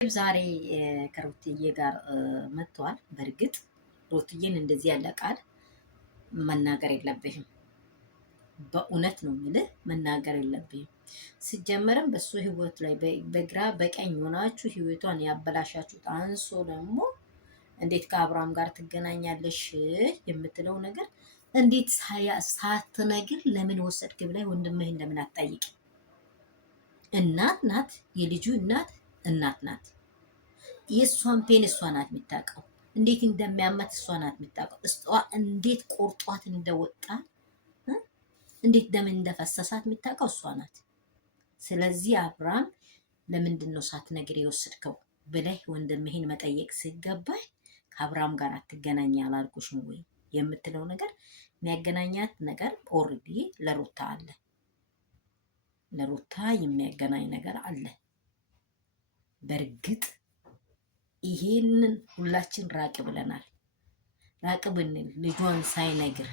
ዛሬ ከሩትዬ ጋር መጥቷል። በእርግጥ ሩትዬን እንደዚህ ያለ ቃል መናገር የለብህም። በእውነት ነው የምልህ፣ መናገር የለብህም። ሲጀመርም በሱ ህይወት ላይ በግራ በቀኝ ሆናችሁ ህይወቷን ያበላሻችሁት አንሶ ደግሞ እንዴት ከአብርሃም ጋር ትገናኛለሽ የምትለው ነገር እንዴት ሳትነግር ለምን ወሰድክ ብላይ ወንድምህን ለምን አትጠይቅ? እናት ናት፣ የልጁ እናት ናት። የእሷን ፔን እሷ ናት የምታውቀው። እንዴት እንደሚያመት እሷ ናት የምታውቀው። እስጧ እንዴት ቆርጧት እንደወጣ እንዴት ደም እንደፈሰሳት የምታውቀው እሷ ናት። ስለዚህ አብርሃም ለምንድን ነው ሳትነግር የወሰድከው ብለህ ወንድምህን መጠየቅ ሲገባህ ከአብርሃም ጋር አትገናኝ አላልኩሽም ወይ የምትለው ነገር የሚያገናኛት ነገር ኦልሬዲ ለሩታ አለ። ለሩታ የሚያገናኝ ነገር አለ። በእርግጥ ይሄንን ሁላችን ራቅ ብለናል። ራቅ ብንል ልጇን ሳይነግር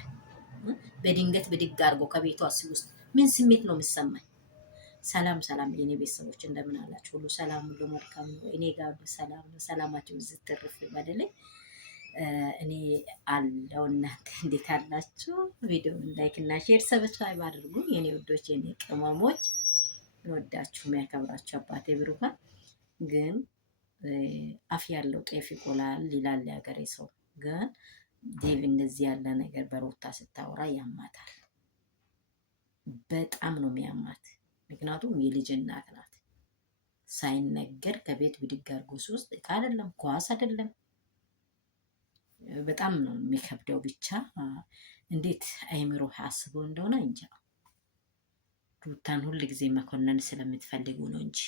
በድንገት ብድግ አድርጎ ከቤቷ ውስጥ ምን ስሜት ነው የሚሰማኝ? ሰላም ሰላም፣ የኔ ቤተሰቦች እንደምን አላችሁ? ሁሉ ሰላም፣ ሁሉ መልካም ነው። እኔ ጋር ሰላም ነው። ሰላማችሁ ዝትርፍ ይበልልኝ። እኔ አለው። እናንተ እንዴት አላችሁ? ቪዲዮውን ላይክ እና ሼር ሰብስክራይብ አድርጉ የኔ ውዶች፣ የኔ ቅመሞች። ወዳችሁ የሚያከብራችሁ አባቴ ብሩካን። ግን አፍ ያለው ጤፍ ይቆላል ይላል የሀገሬ ሰው። ግን ዴቭ እንደዚህ ያለ ነገር በሩታ ስታወራ ያማታል። በጣም ነው የሚያማት። ምክንያቱም የልጅ እናት ናት። ሳይነገር ከቤት ብድግ አድርጎ ውስጥ አይደለም ኳስ አይደለም። በጣም ነው የሚከብደው። ብቻ እንዴት አይምሮ አስበው እንደሆነ እንጃ። ሩታን ሁል ጊዜ መኮነን ስለምትፈልጉ ነው እንጂ